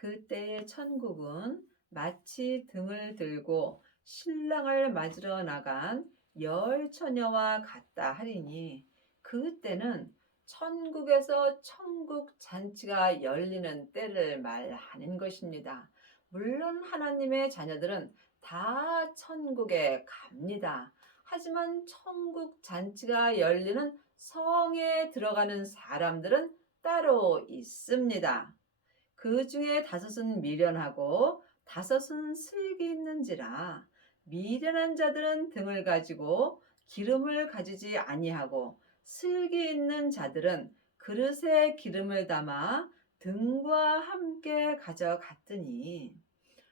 그때의 천국은 마치 등을 들고 신랑을 맞으러 나간 열 처녀와 같다 하리니, 그때는 천국에서 천국 잔치가 열리는 때를 말하는 것입니다. 물론 하나님의 자녀들은 다 천국에 갑니다. 하지만 천국 잔치가 열리는 성에 들어가는 사람들은 따로 있습니다. 그 중에 다섯은 미련하고 다섯은 슬기 있는지라. 미련한 자들은 등을 가지고 기름을 가지지 아니하고, 슬기 있는 자들은 그릇에 기름을 담아 등과 함께 가져갔더니,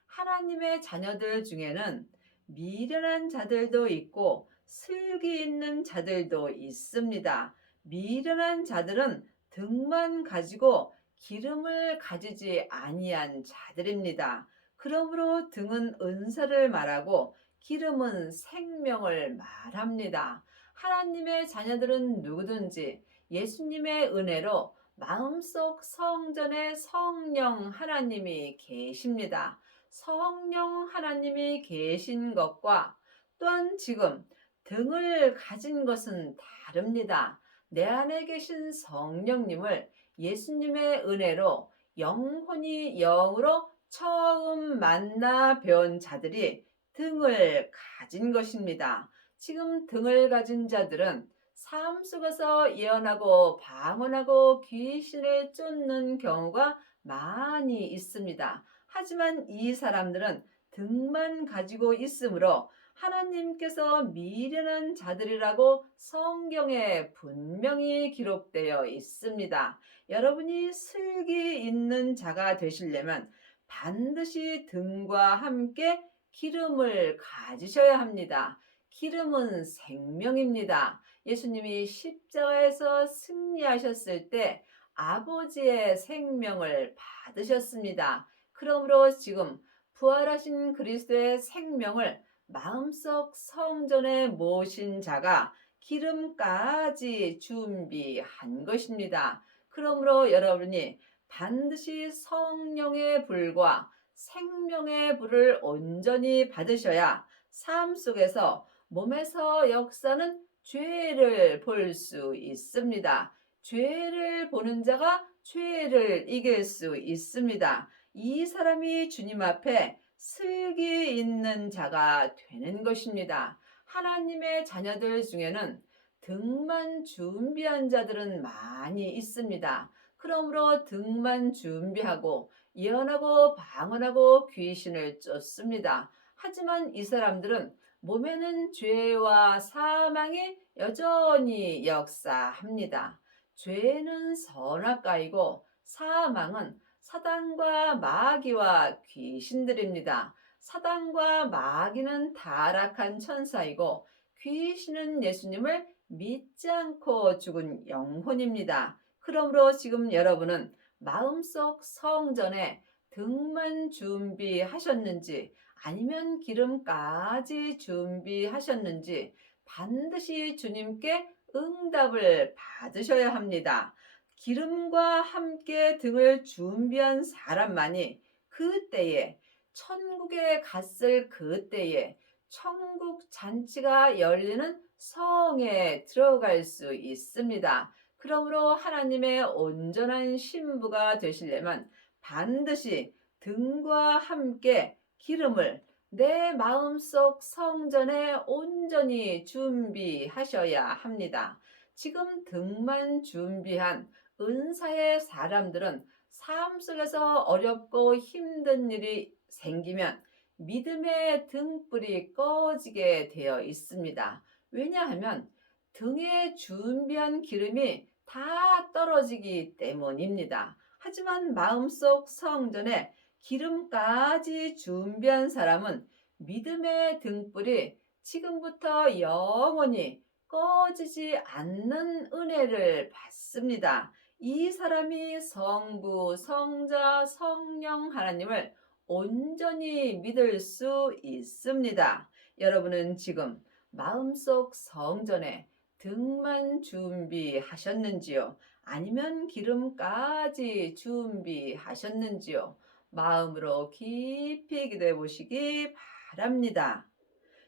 하나님의 자녀들 중에는 미련한 자들도 있고 슬기 있는 자들도 있습니다. 미련한 자들은 등만 가지고 기름을 가지지 아니한 자들입니다. 그러므로 등은 은사를 말하고 기름은 생명을 말합니다. 하나님의 자녀들은 누구든지 예수님의 은혜로 마음속 성전에 성령 하나님이 계십니다. 성령 하나님이 계신 것과 또한 지금 등을 가진 것은 다릅니다. 내 안에 계신 성령님을 예수님의 은혜로 영혼이 영으로 처음 만나 배운 자들이 등을 가진 것입니다. 지금 등을 가진 자들은 삶 속에서 예언하고 방언하고 귀신을 쫓는 경우가 많이 있습니다. 하지만 이 사람들은 등만 가지고 있으므로 하나님께서 미련한 자들이라고 성경에 분명히 기록되어 있습니다. 여러분이 슬기 있는 자가 되시려면 반드시 등과 함께 기름을 가지셔야 합니다. 기름은 생명입니다. 예수님이 십자가에서 승리하셨을 때 아버지의 생명을 받으셨습니다. 그러므로 지금 부활하신 그리스도의 생명을 마음속 성전에 모신 자가 기름까지 준비한 것입니다. 그러므로 여러분이 반드시 성령의 불과 생명의 불을 온전히 받으셔야 삶 속에서 몸에서 역사는 죄를 볼 수 있습니다. 죄를 보는 자가 죄를 이길 수 있습니다. 이 사람이 주님 앞에 슬기 있는 자가 되는 것입니다. 하나님의 자녀들 중에는 등만 준비한 자들은 많이 있습니다. 그러므로 등만 준비하고 예언하고 방언하고 귀신을 쫓습니다. 하지만 이 사람들은 몸에는 죄와 사망이 여전히 역사합니다. 죄는 선악과이고 사망은 사단과 마귀와 귀신들입니다. 사단과 마귀는 타락한 천사이고 귀신은 예수님을 믿지 않고 죽은 영혼입니다. 그러므로 지금 여러분은 마음속 성전에 등만 준비하셨는지 아니면 기름까지 준비하셨는지 반드시 주님께 응답을 받으셔야 합니다. 기름과 함께 등을 준비한 사람만이 그때에 천국에 갔을 그때에 천국 잔치가 열리는 성에 들어갈 수 있습니다. 그러므로 하나님의 온전한 신부가 되시려면 반드시 등과 함께 기름을 내 마음속 성전에 온전히 준비하셔야 합니다. 지금 등만 준비한 은사의 사람들은 삶 속에서 어렵고 힘든 일이 생기면 믿음의 등불이 꺼지게 되어 있습니다. 왜냐하면 등에 준비한 기름이 다 떨어지기 때문입니다. 하지만 마음속 성전에 기름까지 준비한 사람은 믿음의 등불이 지금부터 영원히 꺼지지 않는 은혜를 받습니다. 이 사람이 성부, 성자, 성령 하나님을 온전히 믿을 수 있습니다. 여러분은 지금 마음속 성전에 등만 준비하셨는지요? 아니면 기름까지 준비하셨는지요? 마음으로 깊이 기도해 보시기 바랍니다.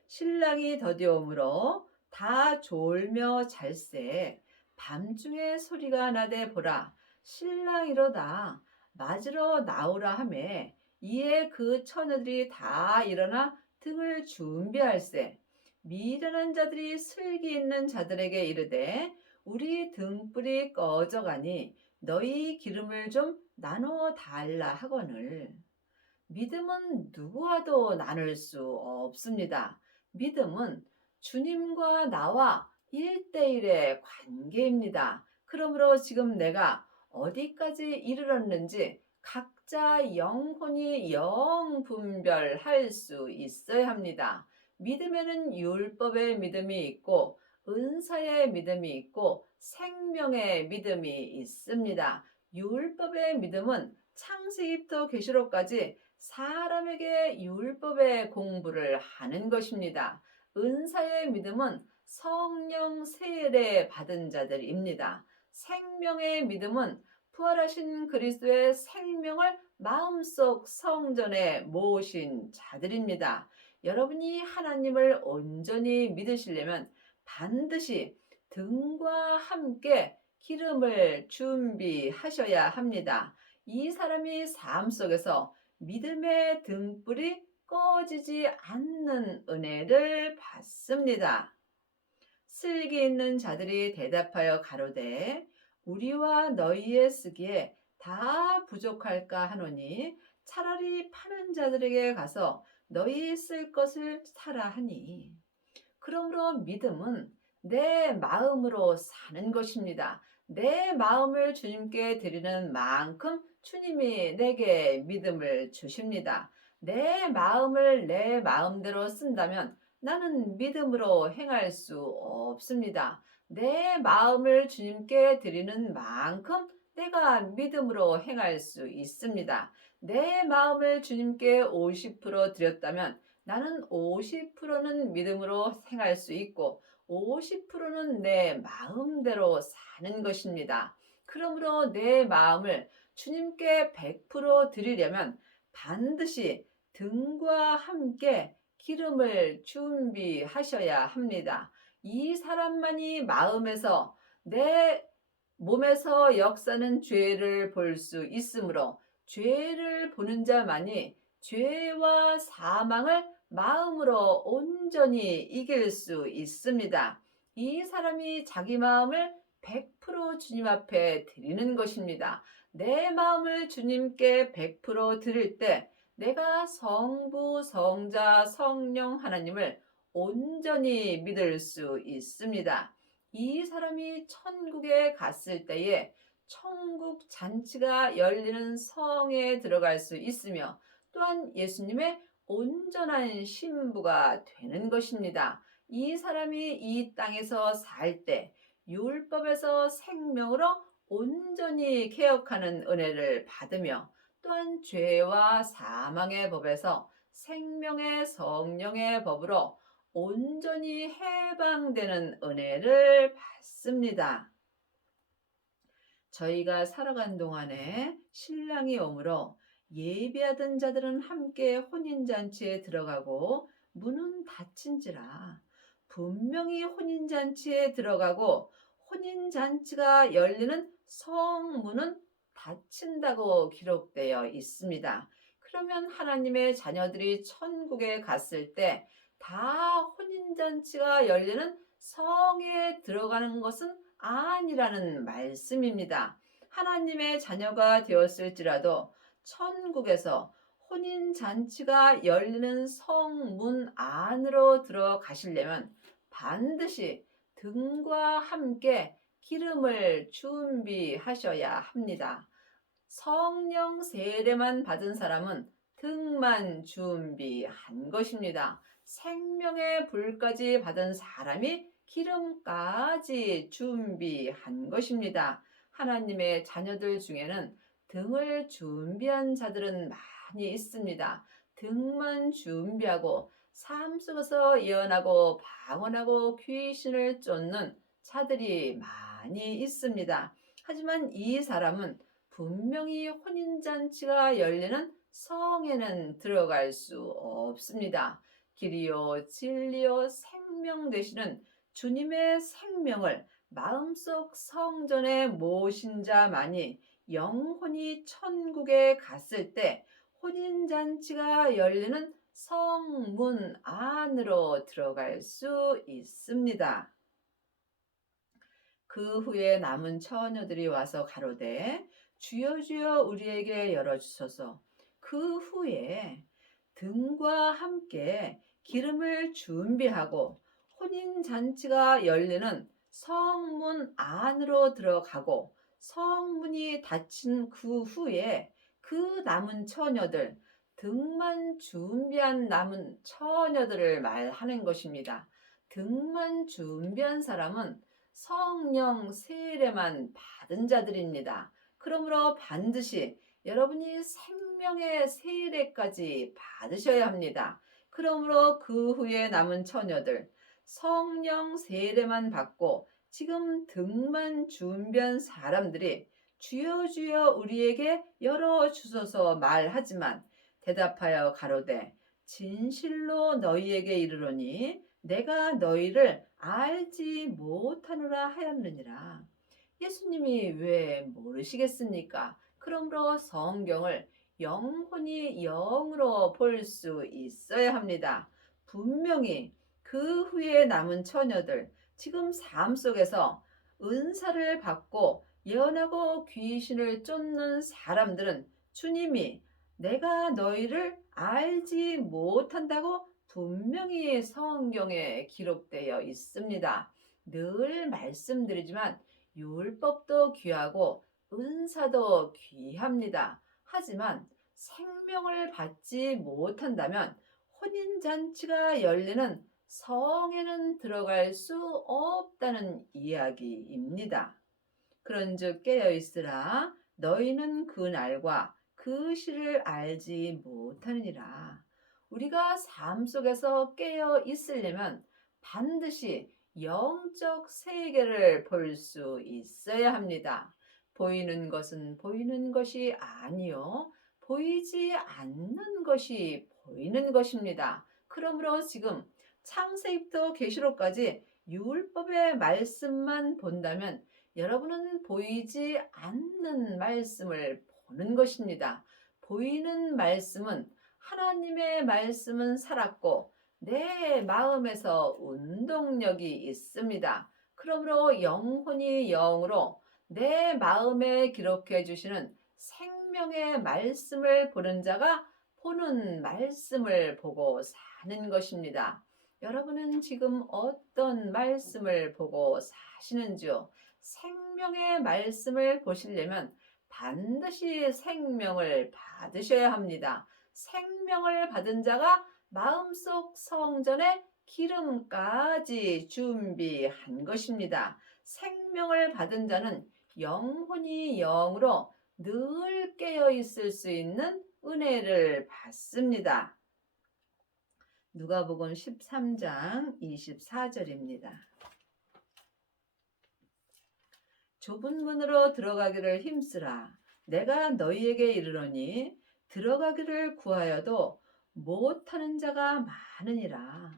신랑이 더디오므로 다 졸며 잘세 밤중에 소리가 나되 보라 신랑이로다 맞으러 나오라 하매 이에 그 처녀들이 다 일어나 등을 준비할세 미련한 자들이 슬기 있는 자들에게 이르되 우리 등불이 꺼져가니 너희 기름을 좀 나눠 달라 하거늘 믿음은 누구와도 나눌 수 없습니다. 믿음은 주님과 나와 1대1의 관계입니다. 그러므로 지금 내가 어디까지 이르렀는지 각자 영혼이 영분별할 수 있어야 합니다. 믿음에는 율법의 믿음이 있고 은사의 믿음이 있고 생명의 믿음이 있습니다. 율법의 믿음은 창세기부터 계시록까지 사람에게 율법의 공부를 하는 것입니다. 은사의 믿음은 성령 세례 받은 자들입니다. 생명의 믿음은 부활하신 그리스도의 생명을 마음속 성전에 모신 자들입니다. 여러분이 하나님을 온전히 믿으시려면 반드시 등과 함께 기름을 준비하셔야 합니다. 이 사람이 삶 속에서 믿음의 등불이 꺼지지 않는 은혜를 받습니다. 슬기 있는 자들이 대답하여 가로되 우리와 너희의 쓰기에 다 부족할까 하노니 차라리 파는 자들에게 가서 너희 쓸 것을 사라 하니 그러므로 믿음은 내 마음으로 사는 것입니다. 내 마음을 주님께 드리는 만큼 주님이 내게 믿음을 주십니다. 내 마음을 내 마음대로 쓴다면 나는 믿음으로 행할 수 없습니다. 내 마음을 주님께 드리는 만큼 내가 믿음으로 행할 수 있습니다. 내 마음을 주님께 50% 드렸다면 나는 50%는 믿음으로 행할 수 있고 50%는 내 마음대로 사는 것입니다. 그러므로 내 마음을 주님께 100% 드리려면 반드시 등과 함께 기름을 준비하셔야 합니다. 이 사람만이 마음에서 내 몸에서 역사는 죄를 볼 수 있으므로 죄를 보는 자만이 죄와 사망을 마음으로 온전히 이길 수 있습니다. 이 사람이 자기 마음을 100% 주님 앞에 드리는 것입니다. 내 마음을 주님께 100% 드릴 때 내가 성부, 성자, 성령 하나님을 온전히 믿을 수 있습니다. 이 사람이 천국에 갔을 때에 천국 잔치가 열리는 성에 들어갈 수 있으며 또한 예수님의 온전한 신부가 되는 것입니다. 이 사람이 이 땅에서 살 때 율법에서 생명으로 온전히 개혁하는 은혜를 받으며 또한 죄와 사망의 법에서 생명의 성령의 법으로 온전히 해방되는 은혜를 받습니다. 저희가 살아간 동안에 신랑이 오므로 예비하던 자들은 함께 혼인잔치에 들어가고 문은 닫힌지라 분명히 혼인잔치에 들어가고 혼인잔치가 열리는 성문은 닫힌다고 기록되어 있습니다. 그러면 하나님의 자녀들이 천국에 갔을 때 다 혼인잔치가 열리는 성에 들어가는 것은 아니라는 말씀입니다. 하나님의 자녀가 되었을지라도 천국에서 혼인잔치가 열리는 성문 안으로 들어가시려면 반드시 등과 함께 기름을 준비하셔야 합니다. 성령 세례만 받은 사람은 등만 준비한 것입니다. 생명의 불까지 받은 사람이 기름까지 준비한 것입니다. 하나님의 자녀들 중에는 등을 준비한 자들은 많이 있습니다. 등만 준비하고 삶 속에서 예언하고 방언하고 귀신을 쫓는 자들이 많이 있습니다. 하지만 이 사람은 분명히 혼인잔치가 열리는 성에는 들어갈 수 없습니다. 길이요 진리요 생명 되시는 주님의 생명을 마음속 성전에 모신 자만이 영혼이 천국에 갔을 때 혼인잔치가 열리는 성문 안으로 들어갈 수 있습니다. 그 후에 남은 처녀들이 와서 가로되 주여 주여 우리에게 열어주소서. 그 후에 등과 함께 기름을 준비하고 혼인잔치가 열리는 성문 안으로 들어가고 성문이 닫힌 그 후에 그 남은 처녀들, 등만 준비한 남은 처녀들을 말하는 것입니다. 등만 준비한 사람은 성령 세례만 받은 자들입니다. 그러므로 반드시 여러분이 생명의 세례까지 받으셔야 합니다. 그러므로 그 후에 남은 처녀들, 성령 세례만 받고 지금 등만 준비한 사람들이 주여 주여 우리에게 열어주소서 말하지만 대답하여 가로되 진실로 너희에게 이르노니 내가 너희를 알지 못하노라 하였느니라. 예수님이 왜 모르시겠습니까? 그러므로 성경을 영혼이 영으로 볼 수 있어야 합니다. 분명히 그 후에 남은 처녀들, 지금 삶 속에서 은사를 받고 예언하고 귀신을 쫓는 사람들은 주님이 내가 너희를 알지 못한다고 분명히 성경에 기록되어 있습니다. 늘 말씀드리지만 율법도 귀하고 은사도 귀합니다. 하지만 생명을 받지 못한다면 혼인잔치가 열리는 성에는 들어갈 수 없다는 이야기입니다. 그런즉 깨어있으라 너희는 그 날과 그 시를 알지 못하느니라. 우리가 삶 속에서 깨어 있으려면 반드시 영적 세계를 볼 수 있어야 합니다. 보이는 것은 보이는 것이 아니요 보이지 않는 것이 보이는 것입니다. 그러므로 지금 창세기부터 계시록까지 율법의 말씀만 본다면 여러분은 보이지 않는 말씀을 보는 것입니다. 보이는 말씀은 하나님의 말씀은 살았고 내 마음에서 운동력이 있습니다. 그러므로 영혼이 영으로 내 마음에 기록해 주시는 생명의 말씀을 보는 자가 보는 말씀을 보고 사는 것입니다. 여러분은 지금 어떤 말씀을 보고 사시는지요? 생명의 말씀을 보시려면 반드시 생명을 받으셔야 합니다. 생명을 받은 자가 마음속 성전에 기름까지 준비한 것입니다. 생명을 받은 자는 영혼이 영으로 늘 깨어 있을 수 있는 은혜를 받습니다. 누가복음 13장 24절입니다. 좁은 문으로 들어가기를 힘쓰라. 내가 너희에게 이르노니 들어가기를 구하여도 못하는 자가 많으니라.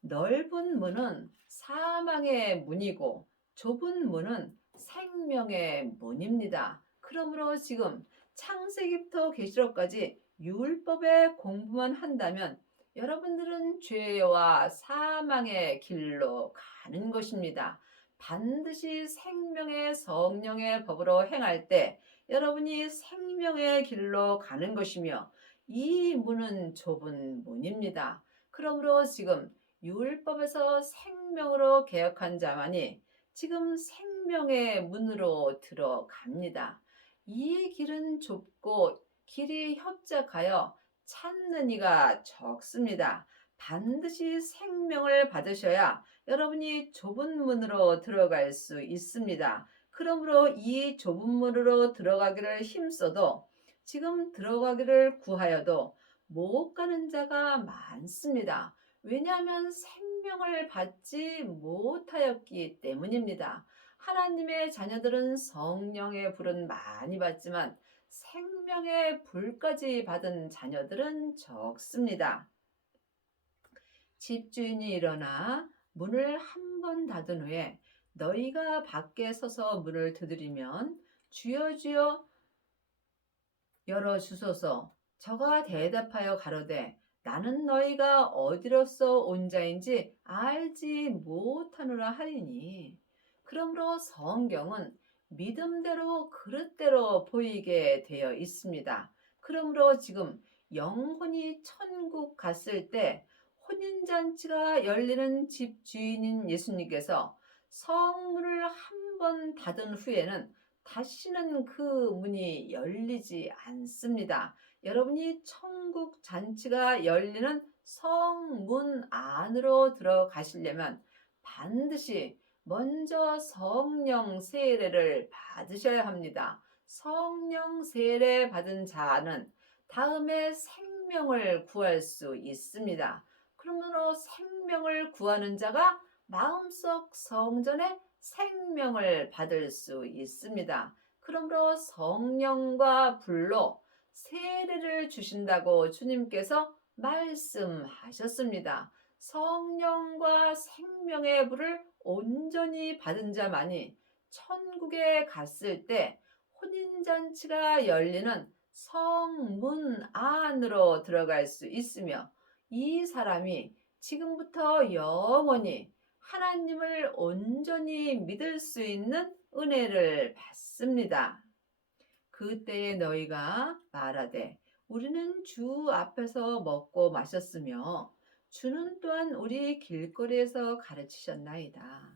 넓은 문은 사망의 문이고 좁은 문은 생명의 문입니다. 그러므로 지금 창세기부터 계시록까지 율법의 공부만 한다면 여러분들은 죄와 사망의 길로 가는 것입니다. 반드시 생명의 성령의 법으로 행할 때 여러분이 생명의 길로 가는 것이며 이 문은 좁은 문입니다. 그러므로 지금 율법에서 생명으로 개혁한 자만이 지금 생명의 문으로 들어갑니다. 이 길은 좁고 길이 협착하여 찾는 이가 적습니다. 반드시 생명을 받으셔야 여러분이 좁은 문으로 들어갈 수 있습니다. 그러므로 이 좁은 문으로 들어가기를 힘써도 지금 들어가기를 구하여도 못 가는 자가 많습니다. 왜냐하면 생명을 받지 못하였기 때문입니다. 하나님의 자녀들은 성령의 불은 많이 받지만 생명의 불까지 받은 자녀들은 적습니다. 집주인이 일어나 문을 한 번 닫은 후에 너희가 밖에 서서 문을 두드리면 주여 주여 열어주소서. 저가 대답하여 가로되 나는 너희가 어디로서 온 자인지 알지 못하노라 하리니. 그러므로 성경은 믿음대로 그릇대로 보이게 되어 있습니다. 그러므로 지금 영혼이 천국 갔을 때 혼인잔치가 열리는 집 주인인 예수님께서 성문을 한 번 닫은 후에는 다시는 그 문이 열리지 않습니다. 여러분이 천국 잔치가 열리는 성문 안으로 들어가시려면 반드시 먼저 성령 세례를 받으셔야 합니다. 성령 세례 받은 자는 다음에 생명을 구할 수 있습니다. 그러므로 생명을 구하는 자가 마음속 성전에 생명을 받을 수 있습니다. 그러므로 성령과 불로 세례를 주신다고 주님께서 말씀하셨습니다. 성령과 생명의 불을 온전히 받은 자만이 천국에 갔을 때 혼인잔치가 열리는 성문 안으로 들어갈 수 있으며, 이 사람이 지금부터 영원히 하나님을 온전히 믿을 수 있는 은혜를 받습니다. 그때에 너희가 말하되 우리는 주 앞에서 먹고 마셨으며 주는 또한 우리 길거리에서 가르치셨나이다.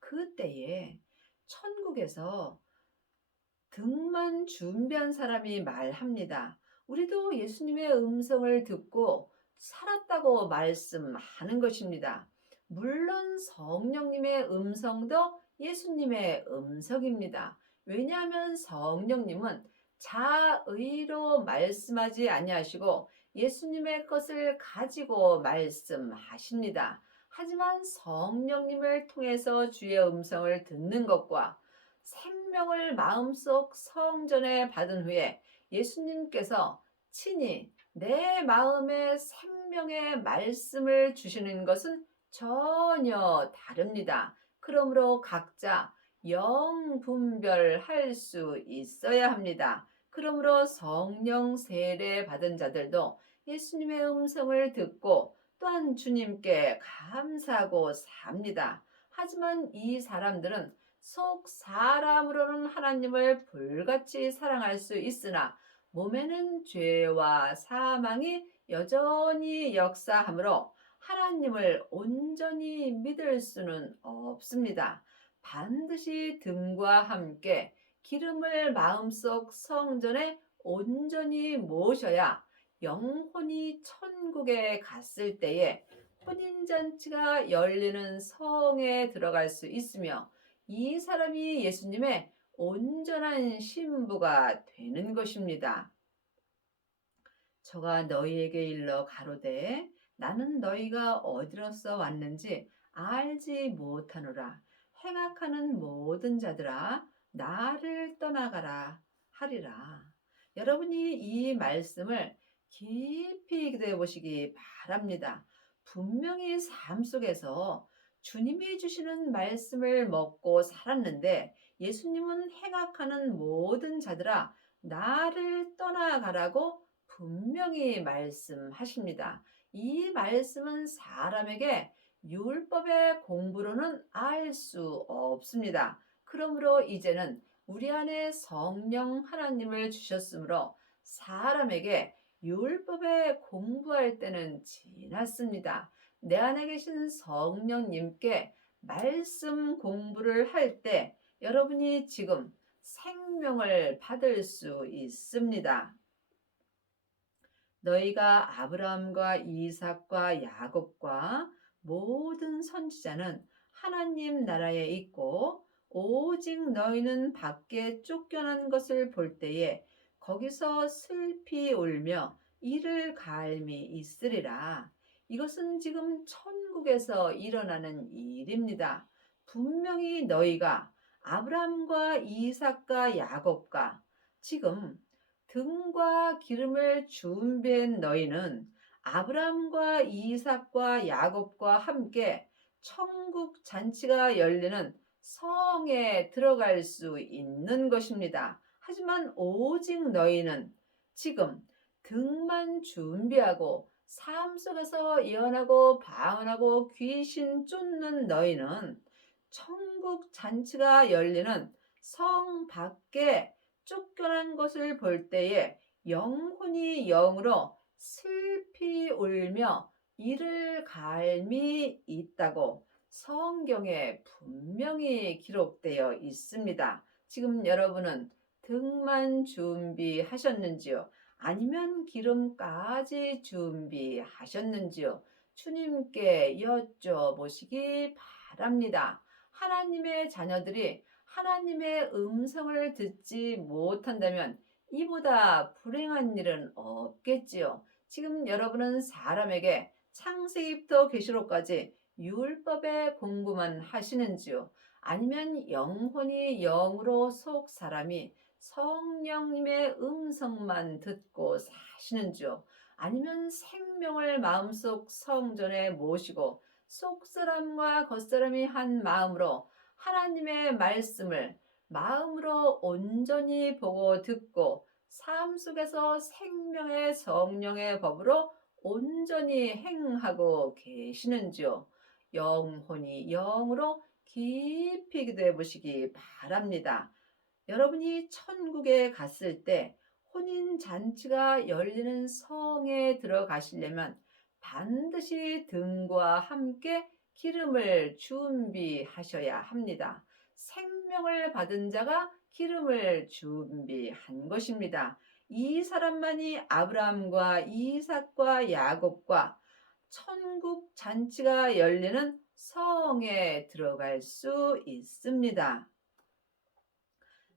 그때에 천국에서 등만 준비한 사람이 말합니다. 우리도 예수님의 음성을 듣고 살았다고 말씀하는 것입니다. 물론 성령님의 음성도 예수님의 음성입니다. 왜냐하면 성령님은 자의로 말씀하지 아니하시고 예수님의 것을 가지고 말씀하십니다. 하지만 성령님을 통해서 주의 음성을 듣는 것과 생명을 마음속 성전에 받은 후에 예수님께서 친히 내 마음에 생명의 말씀을 주시는 것은 전혀 다릅니다. 그러므로 각자 영분별할 수 있어야 합니다. 그러므로 성령 세례 받은 자들도 예수님의 음성을 듣고 또한 주님께 감사하고 삽니다. 하지만 이 사람들은 속 사람으로는 하나님을 불같이 사랑할 수 있으나 몸에는 죄와 사망이 여전히 역사하므로 하나님을 온전히 믿을 수는 없습니다. 반드시 등과 함께 기름을 마음속 성전에 온전히 모셔야 영혼이 천국에 갔을 때에 혼인잔치가 열리는 성에 들어갈 수 있으며, 이 사람이 예수님의 온전한 신부가 되는 것입니다. 저가 너희에게 일러 가로되 나는 너희가 어디로서 왔는지 알지 못하노라. 행악하는 모든 자들아 나를 떠나가라 하리라. 여러분이 이 말씀을 깊이 기도해 보시기 바랍니다. 분명히 삶 속에서 주님이 주시는 말씀을 먹고 살았는데 예수님은 행악하는 모든 자들아 나를 떠나가라고 분명히 말씀하십니다. 이 말씀은 사람에게 율법의 공부로는 알 수 없습니다. 그러므로 이제는 우리 안에 성령 하나님을 주셨으므로 사람에게 율법에 공부할 때는 지났습니다. 내 안에 계신 성령님께 말씀 공부를 할 때 여러분이 지금 생명을 받을 수 있습니다. 너희가 아브라함과 이삭과 야곱과 모든 선지자는 하나님 나라에 있고 오직 너희는 밖에 쫓겨난 것을 볼 때에 거기서 슬피 울며 이를 갈미 있으리라. 이것은 지금 천국에서 일어나는 일입니다. 분명히 너희가 아브라함과 이삭과 야곱과 지금 등과 기름을 준비한 너희는 아브라함과 이삭과 야곱과 함께 천국 잔치가 열리는 성에 들어갈 수 있는 것입니다. 하지만 오직 너희는 지금 등만 준비하고 삶 속에서 예언하고 방언하고 귀신 쫓는 너희는 천국 잔치가 열리는 성 밖에 쫓겨난 것을 볼 때에 영혼이 영으로 슬피 울며 이를 갈미 있다고 성경에 분명히 기록되어 있습니다. 지금 여러분은 등만 준비하셨는지요? 아니면 기름까지 준비하셨는지요? 주님께 여쭤보시기 바랍니다. 하나님의 자녀들이 하나님의 음성을 듣지 못한다면 이보다 불행한 일은 없겠지요. 지금 여러분은 사람에게 창세기부터 계시록까지 율법의 공부만 하시는지요? 아니면 영혼이 영으로 속 사람이 성령님의 음성만 듣고 사시는지요? 아니면 생명을 마음속 성전에 모시고 속사람과 겉사람이 한 마음으로 하나님의 말씀을 마음으로 온전히 보고 듣고 삶 속에서 생명의 성령의 법으로 온전히 행하고 계시는지요? 영혼이 영으로 깊이 기도해 보시기 바랍니다. 여러분이 천국에 갔을 때 혼인 잔치가 열리는 성에 들어가시려면 반드시 등과 함께 기름을 준비하셔야 합니다. 생명을 받은 자가 기름을 준비한 것입니다. 이 사람만이 아브라함과 이삭과 야곱과 천국 잔치가 열리는 성에 들어갈 수 있습니다.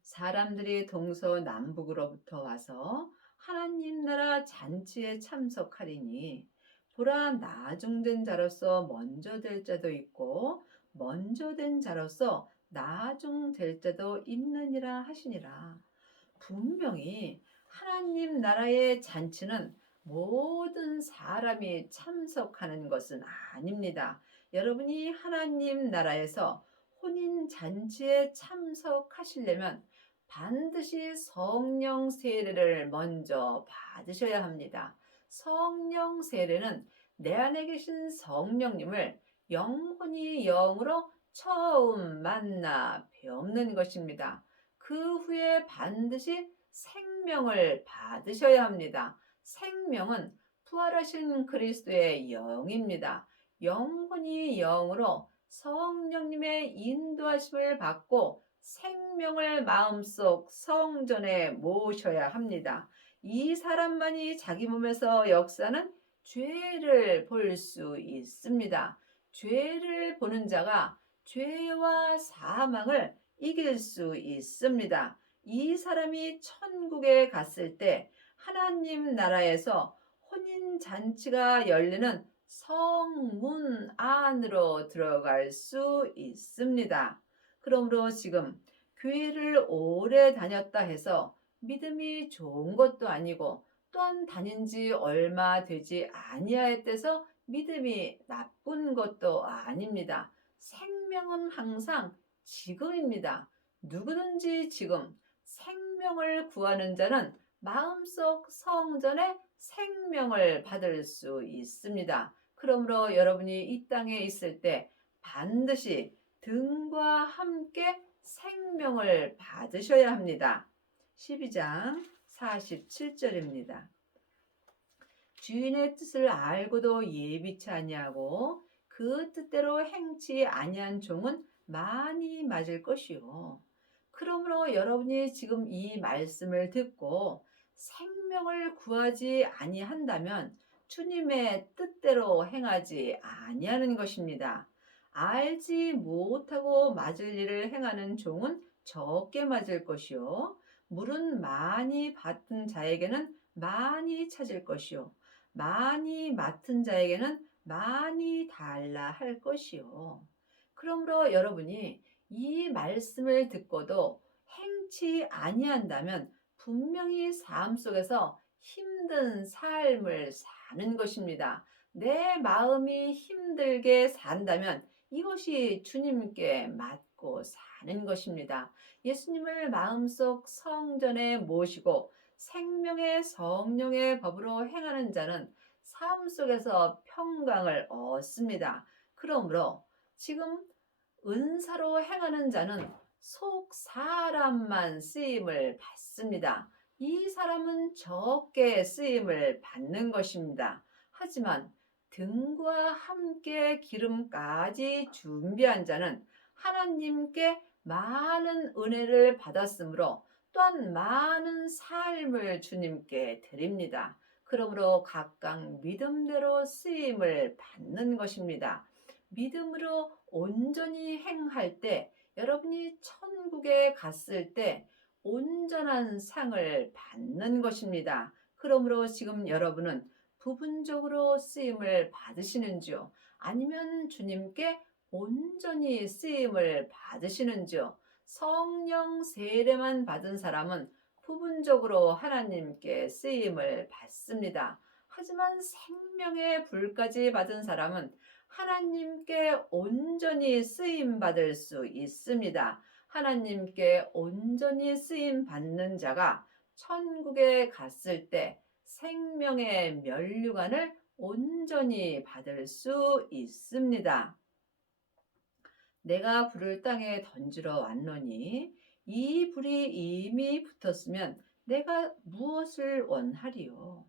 사람들이 동서남북으로부터 와서 하나님 나라 잔치에 참석하리니 보라, 나중된 자로서 먼저 될 자도 있고 먼저 된 자로서 나중될 자도 있느니라 하시니라. 분명히 하나님 나라의 잔치는 모든 사람이 참석하는 것은 아닙니다. 여러분이 하나님 나라에서 혼인 잔치에 참석하시려면 반드시 성령 세례를 먼저 받으셔야 합니다. 성령 세례는 내 안에 계신 성령님을 영혼이 영으로 처음 만나 뵙는 것입니다. 그 후에 반드시 생명을 받으셔야 합니다. 생명은 부활하신 그리스도의 영입니다. 영혼이 영으로 성령님의 인도하심을 받고 생명을 마음속 성전에 모셔야 합니다. 이 사람만이 자기 몸에서 역사는 죄를 볼 수 있습니다. 죄를 보는 자가 죄와 사망을 이길 수 있습니다. 이 사람이 천국에 갔을 때 하나님 나라에서 혼인 잔치가 열리는 성문 안으로 들어갈 수 있습니다. 그러므로 지금 교회를 오래 다녔다 해서 믿음이 좋은 것도 아니고 또한 다닌 지 얼마 되지 아니하였대서 믿음이 나쁜 것도 아닙니다. 생명은 항상 지금입니다. 누구든지 지금 생명을 구하는 자는 마음속 성전에 생명을 받을 수 있습니다. 그러므로 여러분이 이 땅에 있을 때 반드시 등과 함께 생명을 받으셔야 합니다. 12장 47절입니다. 주인의 뜻을 알고도 예비치 아니하고 그 뜻대로 행치 아니한 종은 많이 맞을 것이요. 그러므로 여러분이 지금 이 말씀을 듣고 생명을 구하지 아니한다면 주님의 뜻대로 행하지 아니하는 것입니다. 알지 못하고 맞을 일을 행하는 종은 적게 맞을 것이요. 물은 많이 받은 자에게는 많이 찾을 것이요. 많이 맡은 자에게는 많이 달라 할 것이요. 그러므로 여러분이 이 말씀을 듣고도 행치 아니한다면 분명히 삶 속에서 힘든 삶을 사는 것입니다. 내 마음이 힘들게 산다면 이것이 주님께 맞고 사는 것입니다. 예수님을 마음속 성전에 모시고 생명의 성령의 법으로 행하는 자는 삶 속에서 평강을 얻습니다. 그러므로 지금 은사로 행하는 자는 속 사람만 쓰임을 받습니다. 이 사람은 적게 쓰임을 받는 것입니다. 하지만 등과 함께 기름까지 준비한 자는 하나님께 많은 은혜를 받았으므로 또한 많은 삶을 주님께 드립니다. 그러므로 각각 믿음대로 쓰임을 받는 것입니다. 믿음으로 온전히 행할 때 여러분이 천국에 갔을 때 온전한 상을 받는 것입니다. 그러므로 지금 여러분은 부분적으로 쓰임을 받으시는지요? 아니면 주님께 온전히 쓰임을 받으시는지요? 성령 세례만 받은 사람은 부분적으로 하나님께 쓰임을 받습니다. 하지만 생명의 불까지 받은 사람은 하나님께 온전히 쓰임 받을 수 있습니다. 하나님께 온전히 쓰임 받는 자가 천국에 갔을 때 생명의 면류관을 온전히 받을 수 있습니다. 내가 불을 땅에 던지러 왔노니 이 불이 이미 붙었으면 내가 무엇을 원하리요?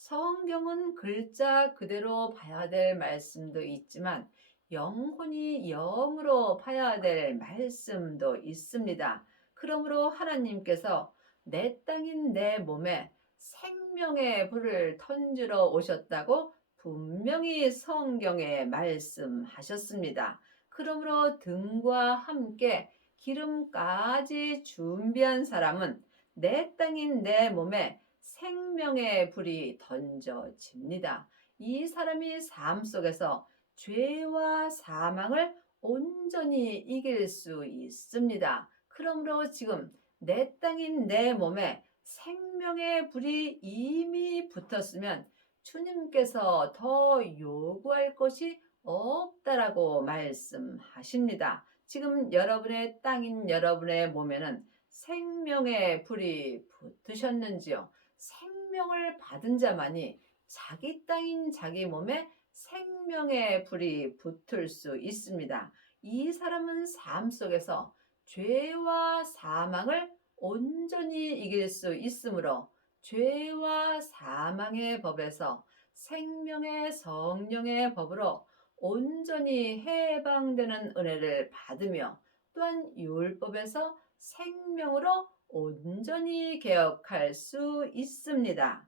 성경은 글자 그대로 봐야 될 말씀도 있지만 영혼이 영으로 봐야 될 말씀도 있습니다. 그러므로 하나님께서 내 땅인 내 몸에 생명의 불을 던지러 오셨다고 분명히 성경에 말씀하셨습니다. 그러므로 등과 함께 기름까지 준비한 사람은 내 땅인 내 몸에 생명의 불이 던져집니다. 이 사람이 삶 속에서 죄와 사망을 온전히 이길 수 있습니다. 그러므로 지금 내 땅인 내 몸에 생명의 불이 이미 붙었으면 주님께서 더 요구할 것이 없다라고 말씀하십니다. 지금 여러분의 땅인 여러분의 몸에는 생명의 불이 붙으셨는지요? 생명을 받은 자만이 자기 땅인 자기 몸에 생명의 불이 붙을 수 있습니다. 이 사람은 삶 속에서 죄와 사망을 온전히 이길 수 있으므로 죄와 사망의 법에서 생명의 성령의 법으로 온전히 해방되는 은혜를 받으며 또한 율법에서 생명으로 온전히 개혁할 수 있습니다.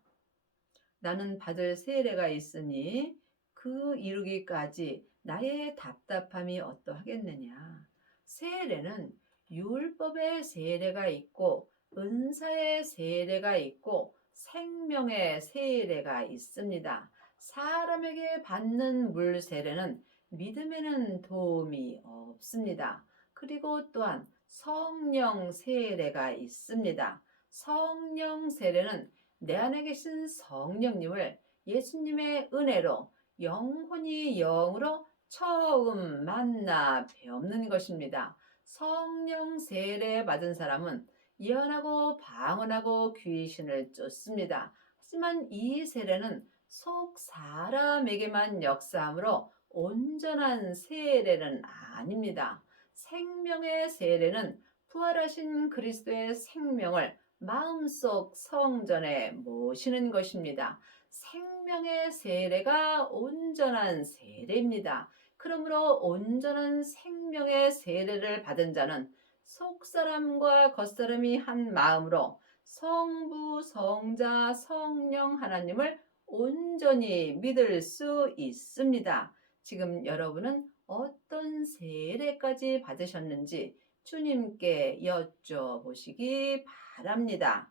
나는 받을 세례가 있으니 그 이루기까지 나의 답답함이 어떠하겠느냐. 세례는 율법의 세례가 있고 은사의 세례가 있고 생명의 세례가 있습니다. 사람에게 받는 물 세례는 믿음에는 도움이 없습니다. 그리고 또한 성령 세례가 있습니다. 성령 세례는 내 안에 계신 성령님을 예수님의 은혜로 영혼이 영으로 처음 만나 뵙는 것입니다. 성령 세례 받은 사람은 예언하고 방언하고 귀신을 쫓습니다. 하지만 이 세례는 속 사람에게만 역사하므로 온전한 세례는 아닙니다. 생명의 세례는 부활하신 그리스도의 생명을 마음속 성전에 모시는 것입니다. 생명의 세례가 온전한 세례입니다. 그러므로 온전한 생명의 세례를 받은 자는 속사람과 겉사람이 한 마음으로 성부, 성자, 성령 하나님을 온전히 믿을 수 있습니다. 지금 여러분은 어떤 세례까지 받으셨는지 주님께 여쭤보시기 바랍니다.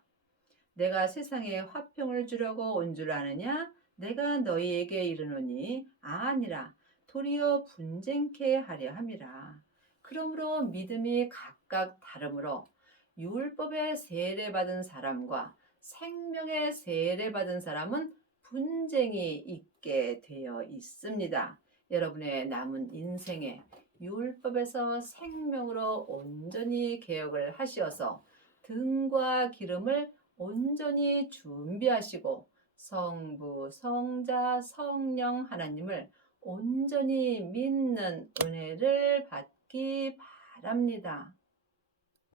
내가 세상에 화평을 주려고 온 줄 아느냐? 내가 너희에게 이르노니 아니라 도리어 분쟁케 하려 함이라. 그러므로 믿음이 각각 다르므로 율법의 세례받은 사람과 생명의 세례받은 사람은 분쟁이 있게 되어 있습니다. 여러분의 남은 인생에 율법에서 생명으로 온전히 개혁을 하시어서 등과 기름을 온전히 준비하시고 성부, 성자, 성령 하나님을 온전히 믿는 은혜를 받기 바랍니다.